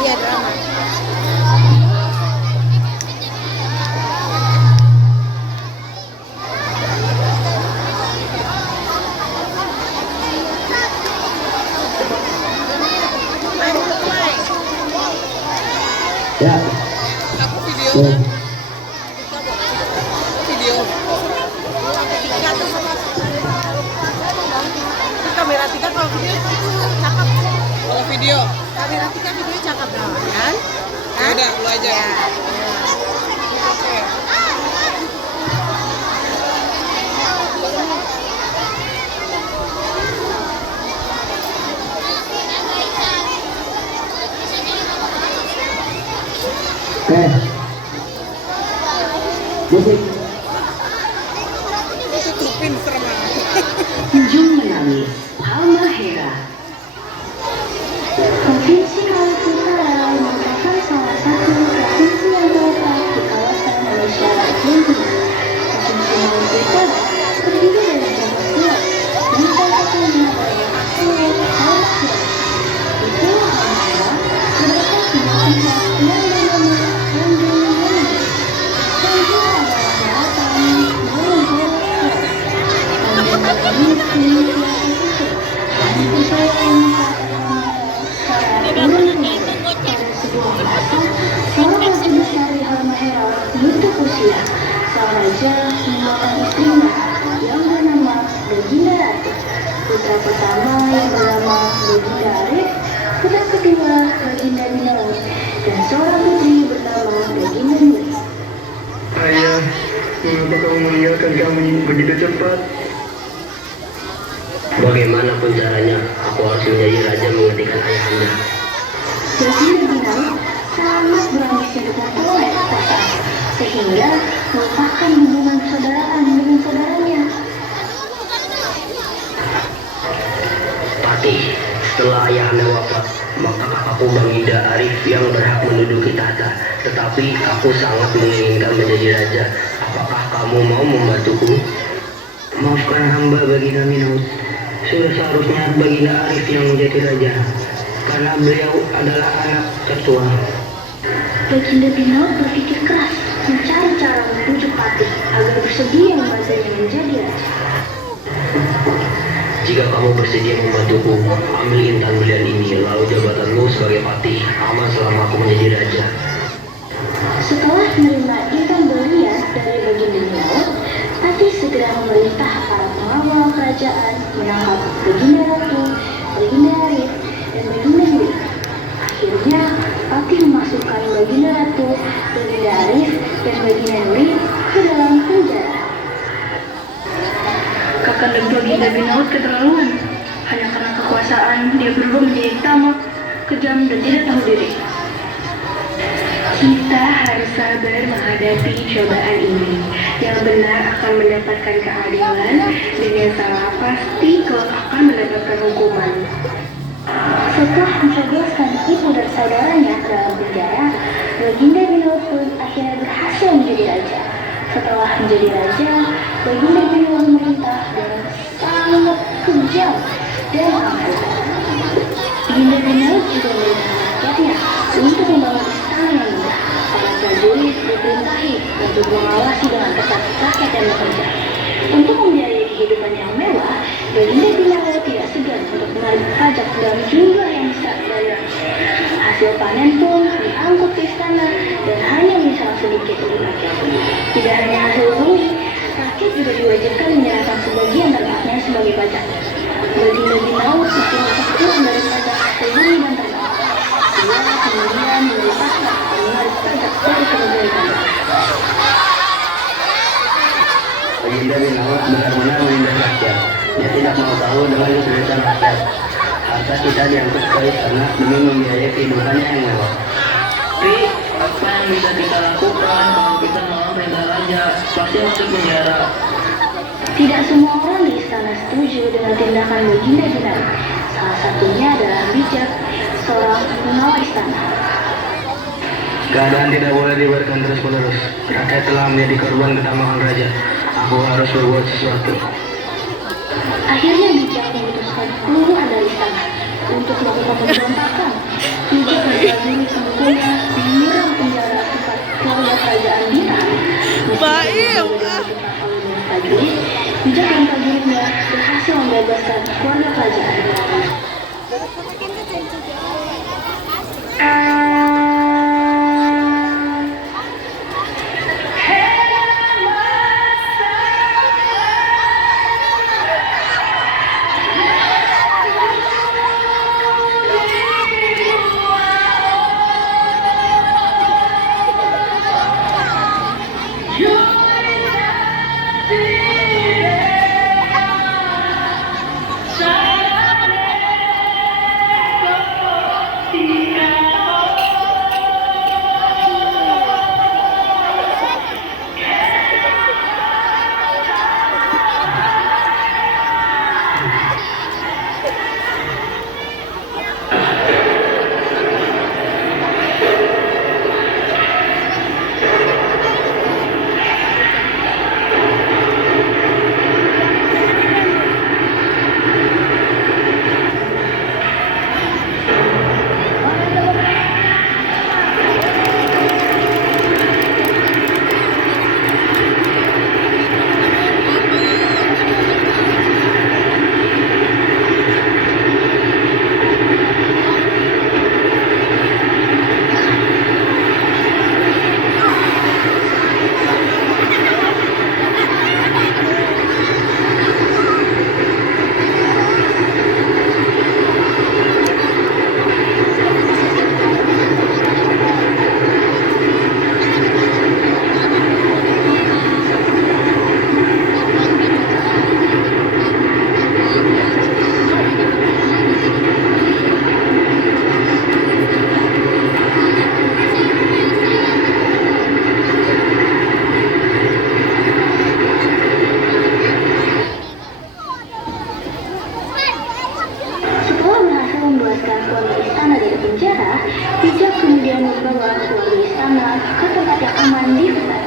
Iya, drama. Ya. Aku video. Ya. Video. Kamera 3 kalau video cakep. Kalau video. Kamera 3 video cakep kan? Ya udah, lu aja. Ya. Oke. Musik. Tutupin serem banget. Ujung menangis, Halmahera. Provinsi Maluku Utara merupakan salah satu provinsi yang terletak di kawasan Malaysia bagian timur. Provinsi Maluku Utara terdiri dari beberapa pulau, dan salah satunya adalah Pulau Halmahera. Di Pulau Halmahera terdapat sebuah pihak yang bernama Tanjung Wangi. Tanjung adalah daratan Maluku Utara. Tanjung Wangi memiliki sang raja membawa istrinya yang bernama Baginda Ratu, putra pertama yang bernama Baginda Arif, putra kedua Baginda Binaut, dan seorang putri bernama Baginda Nuri. Ayah, mengapa kamu meninggalkan kami begitu cepat? Bagaimanapun caranya, aku harus menjadi raja menggantikan ayahanda. Baginda Binaut sangat berambisi dengan penuh kekuasaan, sehingga melupakan hubungan persaudaraan dengan saudaranya. Patih, setelah ayahanda wafat, maka kakakku Baginda Arif yang berhak menduduki tahta. Tetapi aku sangat menginginkan menjadi raja. Apakah kamu mau membantuku? Maafkan hamba Baginda Binaut. Sudah seharusnya Baginda Arif yang menjadi raja, karena beliau adalah anak tertua. Baginda Binaut berpikir keras, mencari cara membujuk Patih agar bersedia membantunya menjadi raja. Jika kamu bersedia membantuku, ambil intan berlian ini, lalu jabatanmu sebagai patih aman selama aku menjadi raja. Setelah menerima intan berlian dari Baginda Binaut, Patih segera memerintah para pengawal kerajaan menangkap Baginda Ratu, Baginda Arif, dan Baginda Nuri. Akhirnya, Patih memasukkan Baginda Ratu, Baginda Arif, dan Baginda Nuri ke dalam penjara. Kakanda Baginda Binaut keterlaluan. Hanya karena kekuasaan, dia berubah menjadi tamak, kejam, dan tidak tahu diri. Kita harus sabar menghadapi cobaan ini. Yang benar akan mendapatkan keadilan, dan yang salah pasti kelak akan mendapatkan hukuman. Setelah mencoboskan ibu dan saudaranya ke dalam penjara, Baginda Binaut pun akhirnya berhasil menjadi raja. Setelah menjadi raja, Baginda Binaut memerintah dengan sangat kejam dan ampuh. Baginda Binaut juga memerintah rakyatnya untuk membangun istana yang megah. Para prajurit diperintahi untuk mengawasi dengan ketat rakyat yang bekerja. Untuk membiayai kehidupan yang mewah, Baginda Binaut tidak segan untuk menarik pajak dalam jumlah yang besar dari rakyat. Hasil panen pun diangkut ke istana dan hanya menyerah sedikit untuk rakyat. Tidak hanya hasil bumi, rakyat juga diwajibkan menyerahkan sebagian ternaknya sebagai pajak. Baginda Binaut menerima pulang dari pajak hasil bumi dan ternak. Dia kemudian melepaskan menarik pajak dari kebebasan. Baginda Binaut benar-benar menindas rakyat. Dia tidak mau tahu dengan kesulitan rakyat. Harta kita diangkut ke istana demi membiayai kehidupannya yang mewah. Tapi apa yang bisa kita lakukan kalau kita melawan perintah raja? Pasti masuk penjara. Tidak semua orang di istana setuju dengan tindakan Baginda Binaut. Salah satunya adalah Bijak, seorang pengawal istana. Keadaan tidak boleh dibiarkan terus-menerus. Rakyat telah menjadi korban ketamakan raja. Aku harus berbuat sesuatu. Akhirnya Bijak memutuskan keluar dari istana untuk melakukan pemberontakan. Bijak dan prajurit Bijak dan prajuritnya berhasil membebaskan keluarga kerajaan. Bijak kemudian membawa keluarga istana ke tempat yang aman di hutan.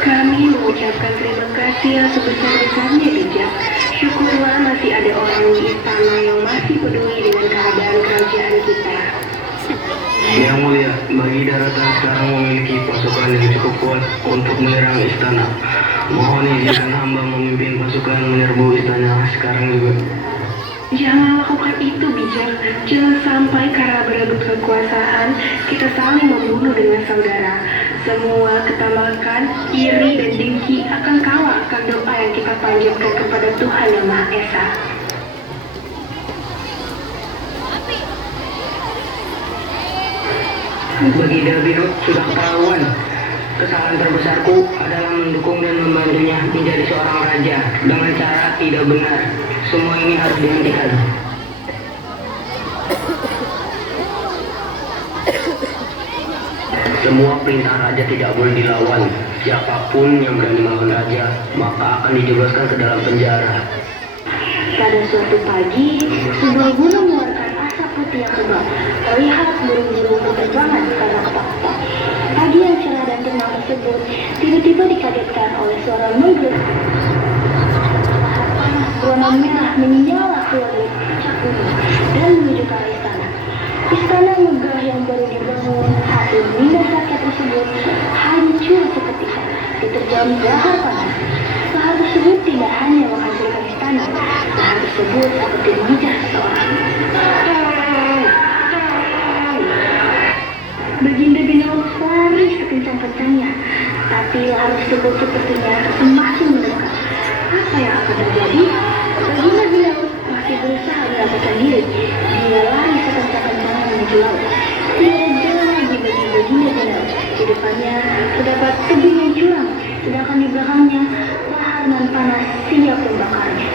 Kami mengucapkan terima kasih yang sebesar-besarnya Bijak. Syukurlah masih ada orang di istana yang masih peduli dengan keadaan kerajaan kita. Yang mulia, bagi daratan sekarang memiliki pasukan yang cukup kuat untuk menyerang istana. Mohon izinkan hamba memimpin pasukan menyerbu istana sekarang juga. Jangan lakukan itu Bijak. Jangan sampai karena berebut kekuasaan kita saling membunuh dengan saudara. Semua ketamakan, iri dan dengki akan kalah akan doa yang kita panjatkan kepada Tuhan Yang Maha Esa. Baginda Bino sudah ketahuan. Kesalahan terbesarku adalah mendukung dan membantunya menjadi seorang raja dengan cara tidak benar. Semua ini harus dihentikan. Semua perintah raja tidak boleh dilawan. Siapapun yang berani melawan raja, maka akan dijebloskan ke dalam penjara. Pada suatu pagi, sebuah gunung mengeluarkan asap putih yang tebal. Terlihat burung-burung berterbangan karena ketakutan. Pagi yang cerah dan tenang tersebut tiba-tiba dikagetkan oleh suara menggerak. Warna merah menyala keluar dari puncak gunung dan menuju ke arah istana. Istana megah yang baru dibangun hasil menindas rakyat tersebut hancur seketika diterjang lahar panas. Lahar tersebut tidak hanya menghancurkan istana, lahar tersebut seperti memijah seseorang. Baginda Bino lari sekencang-kencangnya, tapi lahar tersebut sepertinya semakin mendekat. Apa yang akan terjadi? Baginda Bino masih berusaha menyelamatkan diri. Dia lari sekencang-kencangnya menuju laut. Tidak jauh lagi bagi Baginda Bino. Di depannya terdapat tebing yang curam, sedangkan di belakangnya lahar nan panas siap membakarnya.